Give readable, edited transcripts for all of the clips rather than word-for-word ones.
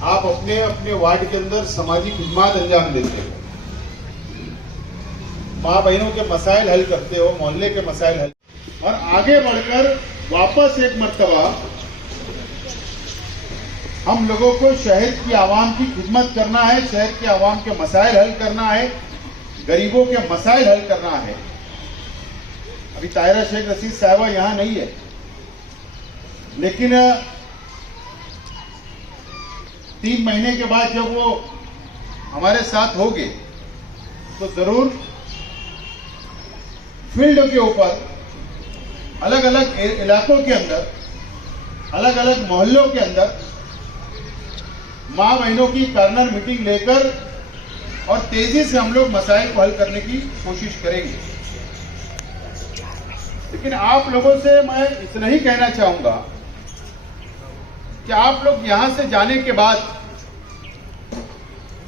आप अपने अपने वार्ड के अंदर सामाजिक खिदमत अंजाम देते हो, माँ बहनों के मसाइल हल करते हो, मोहल्ले के मसाइल हल, और आगे बढ़कर वापस एक मर्तबा हम लोगों को शहर की आवाम की खिदमत करना है, शहर के आवाम के मसाइल हल करना है, गरीबों के मसाइल हल करना है। अभी ताहिरा शेख रशीद साहिबा यहां नहीं है, लेकिन 3 महीने के बाद जब वो हमारे साथ होंगे तो जरूर फील्ड के ऊपर अलग अलग इलाकों के अंदर, अलग अलग मोहल्लों के अंदर माँ बहनों की कार्नर मीटिंग लेकर और तेजी से हम लोग मसाइल को हल करने की कोशिश करेंगे। लेकिन आप लोगों से मैं इतना ही कहना चाहूंगा कि आप लोग यहां से जाने के बाद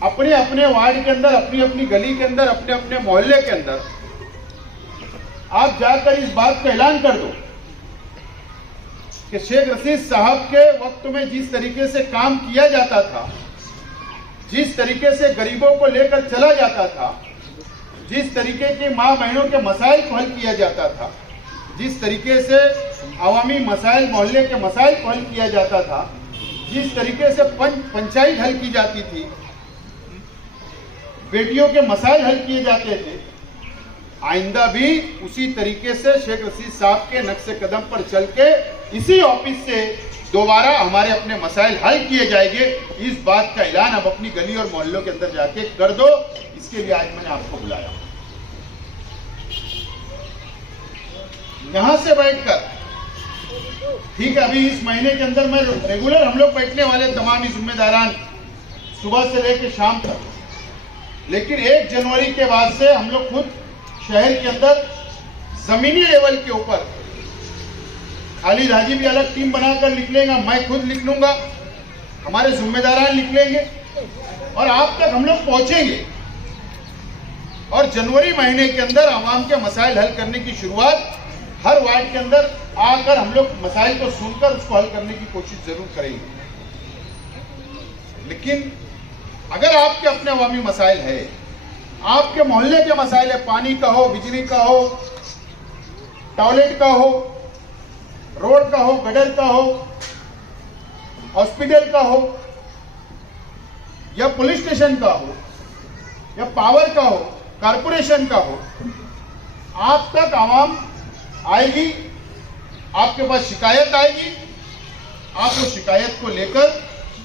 अपने अपने वार्ड के अंदर, अपनी अपनी गली के अंदर, अपने अपने मोहल्ले के अंदर आप जाकर इस बात का ऐलान कर दो कि शेख रशीद साहब के वक्त में जिस तरीके से काम किया जाता था, जिस तरीके से गरीबों को लेकर चला जाता था, जिस तरीके के माँ बहनों के मसाइल को हल किया जाता था, जिस तरीके से अवामी मसाइल, मोहल्ले के मसाइल को हल किया जाता था, जिस तरीके से पंचायत हल की जाती थी, बेटियों के मसाइल हल किए जाते थे, आइंदा भी उसी तरीके से शेख रशीद साहब के नक्शे कदम पर चल के इसी ऑफिस से दोबारा हमारे अपने मसाइल हल किए जाएंगे। इस बात का ऐलान अब अपनी गली और मोहल्लों के अंदर जाके कर दो। इसके लिए आज मैंने आपको बुलाया। यहां से बैठकर, ठीक है, अभी इस महीने के अंदर मैं रेगुलर हम लोग बैठने वाले तमाम जिम्मेदारान सुबह से लेकर शाम तक, लेकिन 1 जनवरी के बाद से हम लोग खुद शहर के अंदर जमीनी लेवल के ऊपर, खालिद हाजी भी अलग टीम बनाकर लिख लेगा, मैं खुद लिख लूंगा, हमारे जिम्मेदारान लिख लेंगे और आप तक हम लोग पहुंचेंगे और जनवरी महीने के अंदर आवाम के मसाइल हल करने की शुरुआत हर वार्ड के अंदर आकर हम लोग मसाइल को सुनकर उसको हल करने की कोशिश जरूर करेंगे। लेकिन अगर आपके अपने अवामी मसाइल है, आपके मोहल्ले के मसाइल है, पानी का हो, बिजली का हो, टॉयलेट का हो, रोड का हो, गटर का हो, हॉस्पिटल का हो, या पुलिस स्टेशन का हो, या पावर का हो, कारपोरेशन का हो, आप तक आवाम आएगी, आपके पास शिकायत आएगी, आप उस शिकायत को लेकर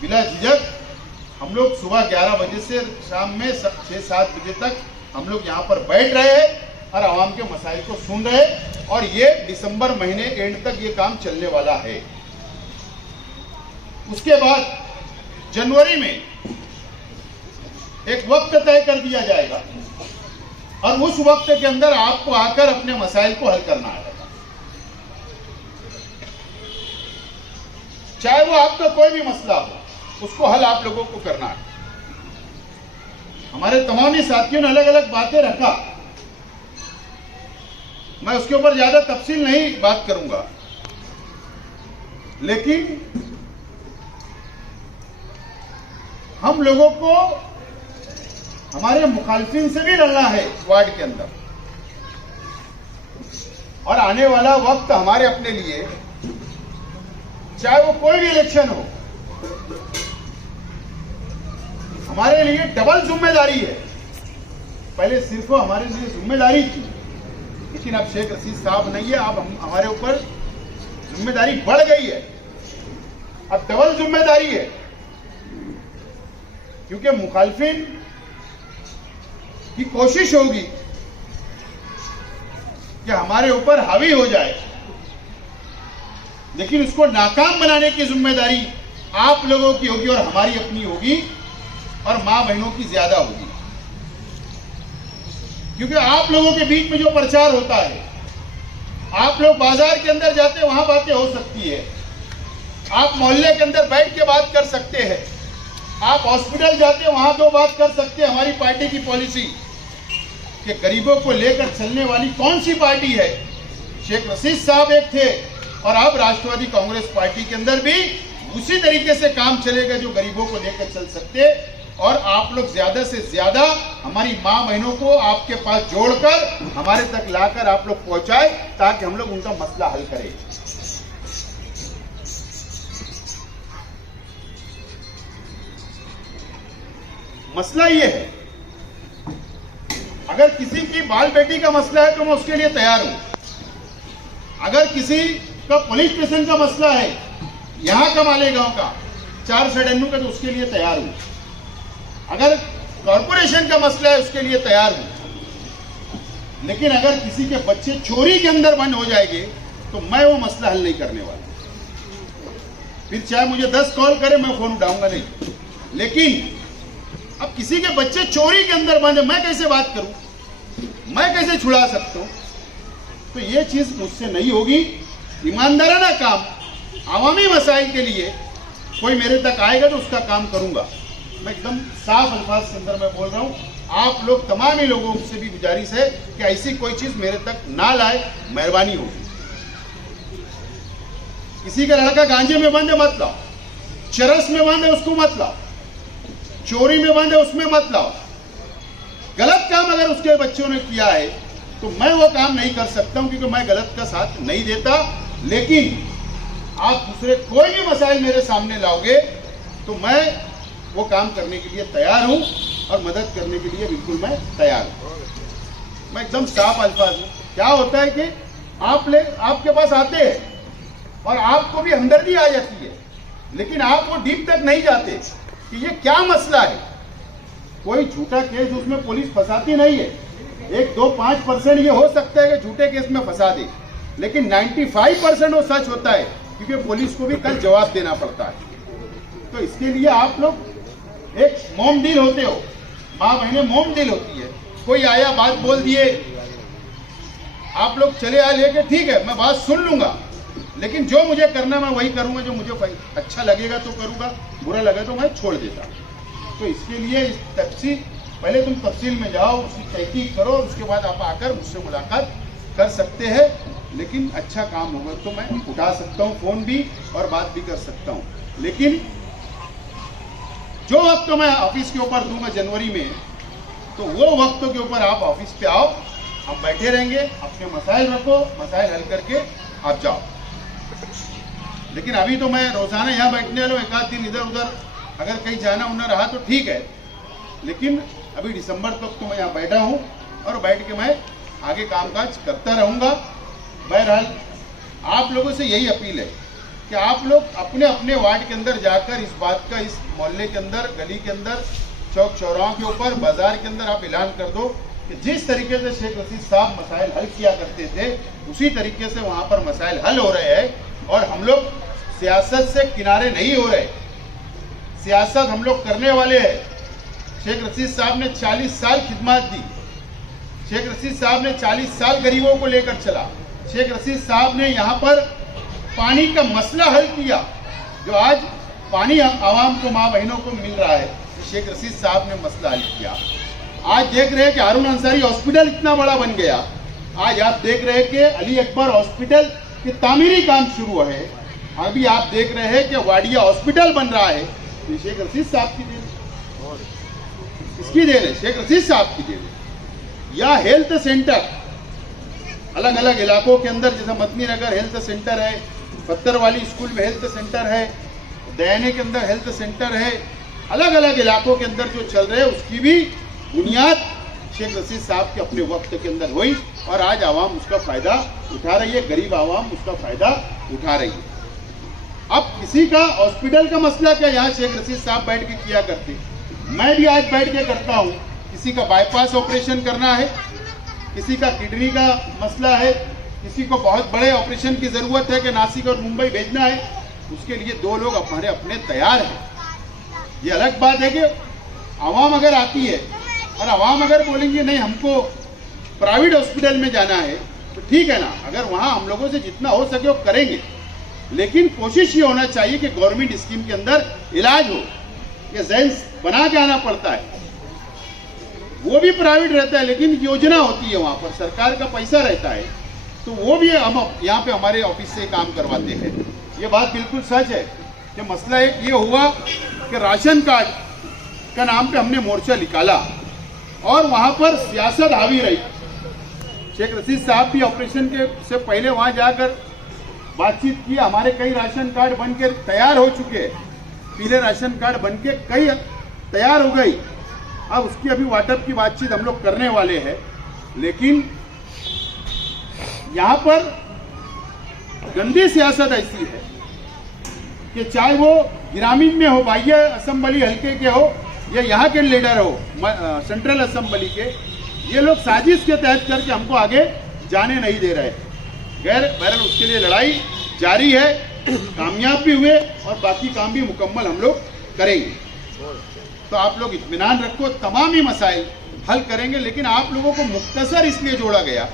बिला झिझक हम लोग सुबह 11 बजे से शाम में 6-7 बजे तक हम लोग यहाँ पर बैठ रहे हैं और आवाम के मसाइल को सुन रहे हैं और ये दिसंबर महीने एंड तक ये काम चलने वाला है। उसके बाद जनवरी में एक वक्त तय कर दिया जाएगा और उस वक्त के अंदर आपको आकर अपने मसाइल को हल करना है। चाहे वो आपका कोई भी मसला हो, उसको हल आप लोगों को करना है। हमारे तमाम ही साथियों ने अलग अलग बातें रखा, मैं उसके ऊपर ज्यादा तफसील नहीं बात करूंगा, लेकिन हम लोगों को हमारे मुखालफिन से भी लड़ना है वार्ड के अंदर और आने वाला वक्त हमारे अपने लिए, चाहे वो कोई भी इलेक्शन हो, हमारे लिए डबल जिम्मेदारी है। पहले सिर्फ हमारे लिए जिम्मेदारी थी, लेकिन अब शेख रशीद साहब नहीं है, अब हमारे ऊपर जिम्मेदारी बढ़ गई है, अब डबल जिम्मेदारी है, क्योंकि मुखालफिन की कोशिश होगी कि हमारे ऊपर हावी हो जाए, लेकिन उसको नाकाम बनाने की जिम्मेदारी आप लोगों की होगी और हमारी अपनी होगी और मां बहनों की ज्यादा होगी। क्योंकि आप लोगों के बीच में जो प्रचार होता है, आप लोग बाजार के अंदर जाते हैं, वहां बातें हो सकती है, आप मोहल्ले के अंदर बैठ के बात कर सकते हैं, आप हॉस्पिटल जाते हैं, वहां तो बात कर सकते हैं हमारी पार्टी की पॉलिसी कि गरीबों को लेकर चलने वाली कौन सी पार्टी है। शेख रशीद साहब एक थे और अब राष्ट्रवादी कांग्रेस पार्टी के अंदर भी उसी तरीके से काम चलेगा जो गरीबों को लेकर चल सकते, और आप लोग ज्यादा से ज्यादा हमारी माँ बहनों को आपके पास जोड़कर हमारे तक लाकर आप लोग पहुंचाए, ताकि हम लोग उनका मसला हल करें। मसला ये है, अगर किसी की बाल बेटी का मसला है तो मैं उसके लिए तैयार हूं। अगर किसी का पुलिस स्टेशन का मसला है, यहां का मालेगांव का 4 सडेन्नू का, तो उसके लिए तैयार हूं। अगर कॉरपोरेशन का मसला है उसके लिए तैयार हूं। लेकिन अगर किसी के बच्चे चोरी के अंदर बंद हो जाएंगे तो मैं वो मसला हल नहीं करने वाला। फिर चाहे मुझे 10 कॉल करे, मैं फोन उठाऊंगा नहीं। लेकिन अब किसी के बच्चे चोरी के अंदर बंद है, मैं कैसे बात करूं, मैं कैसे छुड़ा सकता हूं? तो ये चीज मुझसे नहीं होगी। ईमानदाराना काम, आवामी मसाइल के लिए कोई मेरे तक आएगा तो उसका काम करूंगा। मैं एकदम साफ अल्फाज के अंदर मैं बोल रहा हूं। आप लोग तमाम ही लोगों से भी गुजारिश है कि ऐसी कोई चीज मेरे तक ना लाए, मेहरबानी होगी। किसी का लड़का गांजे में बंद है, मत लाओ। चरस में बंद है, उसको मत लाओ। चोरी में बंद है, उसमें मत लाओ। गलत काम अगर उसके बच्चों ने किया है तो मैं वो काम नहीं कर सकता हूं, क्योंकि मैं गलत का साथ नहीं देता। लेकिन आप दूसरे कोई भी मसाइल मेरे सामने लाओगे तो मैं वो काम करने के लिए तैयार हूं, और मदद करने के लिए बिल्कुल मैं तैयार हूं। मैं एकदम साफ अल्फाज हूं। क्या होता है कि आपके पास आते हैं और आपको भी हमदर्दी आ जाती है, लेकिन आप वो डीप तक नहीं जाते कि ये क्या मसला है। कोई झूठा केस उसमें पुलिस फंसाती नहीं है। 1-2-5% ये हो सकता है कि झूठे केस में फंसा दे, लेकिन 95% वो सच होता है, क्योंकि पुलिस को भी कल जवाब देना पड़ता है। तो इसके लिए आप लोग एक मोम डील होते हो, माँ बहने मोम डील होती है। कोई आया, बात बोल दिए, आप लोग चले आ लेके, ठीक है मैं बात सुन लूंगा, लेकिन जो मुझे करना मैं वही करूंगा। जो मुझे अच्छा लगेगा तो करूंगा, बुरा लगे तो मैं छोड़ देता। तो इसके लिए पहले तुम तफसील में जाओ, उसकी तहकीक करो, उसके बाद आप आकर मुझसे मुलाकात कर सकते हैं। लेकिन अच्छा काम होगा तो मैं उठा सकता हूँ फोन भी और बात भी कर सकता हूँ। लेकिन जो वक्त मैं ऑफिस के ऊपर दूंगा जनवरी में, तो वो वक्तों के ऊपर आप ऑफिस पे आओ, हम बैठे रहेंगे, अपने मसाइल रखो, मसाइल हल करके आप जाओ। लेकिन अभी तो मैं रोजाना यहाँ बैठने वाला हूँ, एक आध दिन इधर उधर अगर कहीं जाना उना रहा तो ठीक है। लेकिन अभी दिसंबर तक तो मैं यहाँ बैठा हूँ, और बैठ के मैं आगे कामकाज करता रहूँगा। बहरहाल आप लोगों से यही अपील है कि आप लोग अपने अपने वार्ड के अंदर जाकर इस बात का, इस मोहल्ले के अंदर, गली के अंदर, चौक चौराहों के ऊपर, बाजार के अंदर आप ऐलान कर दो कि जिस तरीके से शेख रशीद साहब मसाइल हल किया करते थे, उसी तरीके से वहाँ पर मसाइल हल हो रहे हैं। और हम लोग सियासत से किनारे नहीं हो रहे, सियासत हम लोग करने वाले हैं। शेख रशीद साहब ने 40 साल खिदमत दी। शेख रशीद साहब ने 40 साल गरीबों को लेकर चला। शेख रशीद साहब ने यहाँ पर पानी का मसला हल किया। जो आज पानी आवाम को, माँ बहनों को मिल रहा है, शेख रशीद साहब ने मसला हल किया। आज देख रहे हैं कि हारून अंसारी हॉस्पिटल इतना बड़ा बन गया। आज आप देख रहे हैं कि अली अकबर हॉस्पिटल की तामीरी काम शुरू है। अभी आप देख रहे हैं कि वाडिया हॉस्पिटल बन रहा है। ये शेख रशीद साहब की देन है, इसकी देन है, शेख रशीद साहब की देन है। या हेल्थ सेंटर अलग अलग इलाकों के अंदर, जैसे मदनी नगर हेल्थ सेंटर है, पत्थर वाली स्कूल में हेल्थ सेंटर है, दयाने के अंदर हेल्थ सेंटर है, अलग अलग इलाकों के अंदर जो चल रहे हैं उसकी भी बुनियाद शेख रशीद साहब के अपने वक्त के अंदर हुई, और आज आवाम उसका फायदा उठा रही है, गरीब आवाम उसका फायदा उठा रही है। अब किसी का हॉस्पिटल का मसला क्या यहाँ शेख रशीद साहब बैठ के किया करते, मैं भी आज बैठ के करता हूँ। किसी का बाईपास ऑपरेशन करना है, किसी का किडनी का मसला है, किसी को बहुत बड़े ऑपरेशन की जरूरत है कि नासिक और मुंबई भेजना है, उसके लिए 2 लोग हमारे अपने तैयार हैं। ये अलग बात है कि आवाम अगर आती है और आवाम अगर बोलेंगे नहीं हमको प्राइवेट हॉस्पिटल में जाना है, तो ठीक है ना, अगर वहाँ हम लोगों से जितना हो सके वो करेंगे। लेकिन कोशिश ये होना चाहिए कि गवर्नमेंट स्कीम के अंदर इलाज हो। ये जेंस बना के आना पड़ता है, वो भी प्राइवेट रहता है, लेकिन योजना होती है वहाँ पर, सरकार का पैसा रहता है, तो वो भी हम यहाँ पे हमारे ऑफिस से काम करवाते हैं। ये बात बिल्कुल सच है। कि मसला एक ये हुआ कि राशन कार्ड का नाम पे हमने मोर्चा निकाला और वहां पर सियासत हावी रही। शेख रशीद साहब भी ऑपरेशन के से पहले वहां जाकर बातचीत की। हमारे कई राशन कार्ड बनके तैयार हो चुके हैं, पीले राशन कार्ड बनके कई तैयार हो गई। अब उसकी अभी व्हाट्सएप की बातचीत हम लोग करने वाले हैं, लेकिन यहां पर गंदी सियासत ऐसी है कि चाहे वो ग्रामीण में हो, बाह्य असेंबली हल्के के हो या यहाँ के लीडर हो सेंट्रल असेंबली के, ये लोग साजिश के तहत करके हमको आगे जाने नहीं दे रहे। बहरहाल उसके लिए लड़ाई जारी है, कामयाब भी हुए और बाकी काम भी मुकम्मल हम लोग करेंगे। तो आप लोग इत्मीनान रखो, तमाम ही मसाइल हल करेंगे। लेकिन आप लोगों को मुख्तसर इसलिए जोड़ा गया,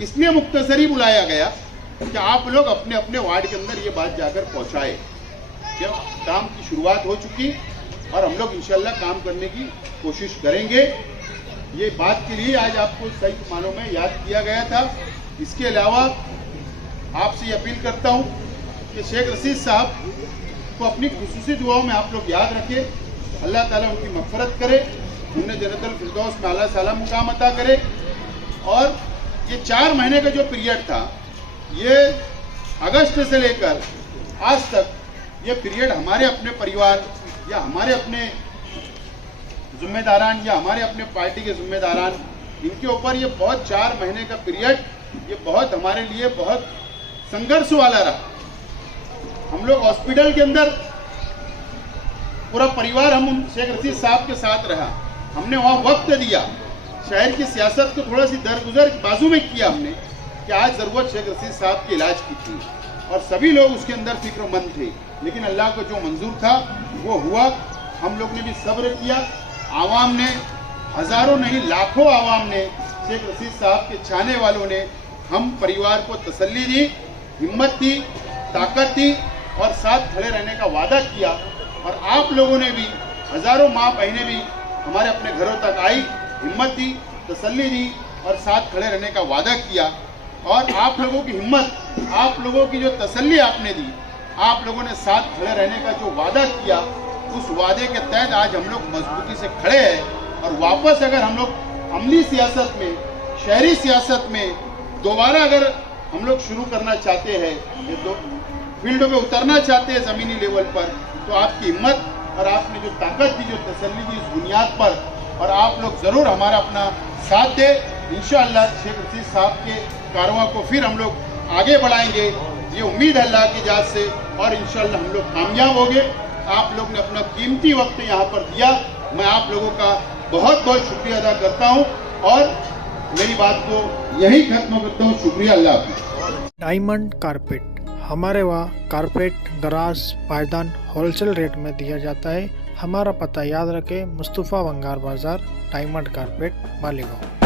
इसलिए मुख्तसर ही बुलाया गया कि आप लोग अपने अपने वार्ड के अंदर ये बात जाकर पहुंचाए। जब काम की शुरुआत हो चुकी और हम लोग इंशाल्लाह काम करने की कोशिश करेंगे। ये बात के लिए आज आपको सही मानों में याद किया गया था। इसके अलावा आपसे ये अपील करता हूँ कि शेख रशीद साहब को अपनी खुसूसी दुआओं में आप लोग याद रखें। अल्लाह ताला उनकी मग़फ़िरत करे, उन्हें जन्नतुल फिरदौस में आला साला मुकाम अता करे। और ये 4 महीने का जो पीरियड था, ये अगस्त से लेकर आज तक ये पीरियड हमारे अपने परिवार या हमारे अपने जिम्मेदारान या हमारे अपने पार्टी के जिम्मेदारान, इनके ऊपर ये बहुत 4 महीने का पीरियड ये बहुत हमारे लिए बहुत संघर्ष वाला रहा। हम लोग हॉस्पिटल के अंदर पूरा परिवार हम शेख रशीद साहब के साथ रहा। हमने वहाँ वक्त दिया, शहर की सियासत को थोड़ा सी दरगुजर बाजू में किया हमने कि आज ज़रूरत शेख रशीद साहब के इलाज की थी और सभी लोग उसके अंदर फिक्रमंद थे। लेकिन अल्लाह को जो मंजूर था वो हुआ। हम लोग ने भी सब्र किया। आवाम ने, हज़ारों नहीं लाखों आवाम ने, शेख रशीद साहब के चाहने वालों ने हम परिवार को तसल्ली दी, हिम्मत दी, ताकत दी और साथ खड़े रहने का वादा किया। और आप लोगों ने भी, हज़ारों माँ बहनें भी हमारे अपने घरों तक आई, हिम्मत दी, तसल्ली दी और साथ खड़े रहने का वादा किया। और आप लोगों की हिम्मत, आप लोगों की जो तसल्ली आपने दी, आप लोगों ने साथ खड़े रहने का जो वादा किया, उस वादे के तहत आज हम लोग मजबूती से खड़े हैं। और वापस अगर हम लोग अमली सियासत में, शहरी सियासत में दोबारा अगर हम लोग शुरू करना चाहते हैं, ये दो फील्डों में उतरना चाहते हैं ज़मीनी लेवल पर, तो आपकी हिम्मत और आपने जो ताकत दी, जो तसल्ली दी, इस बुनियाद पर, और आप लोग ज़रूर हमारा अपना साथ दें। इंशाअल्लाह शेख रशीद साहब के कारवां को फिर हम लोग आगे बढ़ाएंगे, ये उम्मीद है अल्लाह की जात से। और इंशाअल्लाह हम लोग कामयाब होंगे। आप लोग ने अपना कीमती वक्त यहाँ पर दिया, मैं आप लोगों का बहुत बहुत शुक्रिया अदा करता हूँ और मेरी बात को यही खत्म करता हूँ। शुक्रिया, अल्लाह हाफ़िज़। डायमंड कारपेट, हमारे वहाँ कारपेट, दराज, पायदान होलसेल रेट में दिया जाता है। हमारा पता याद रखें, मुस्तफ़ा वंगार बाज़ार, डायमंड कारपेट, मालीगांव।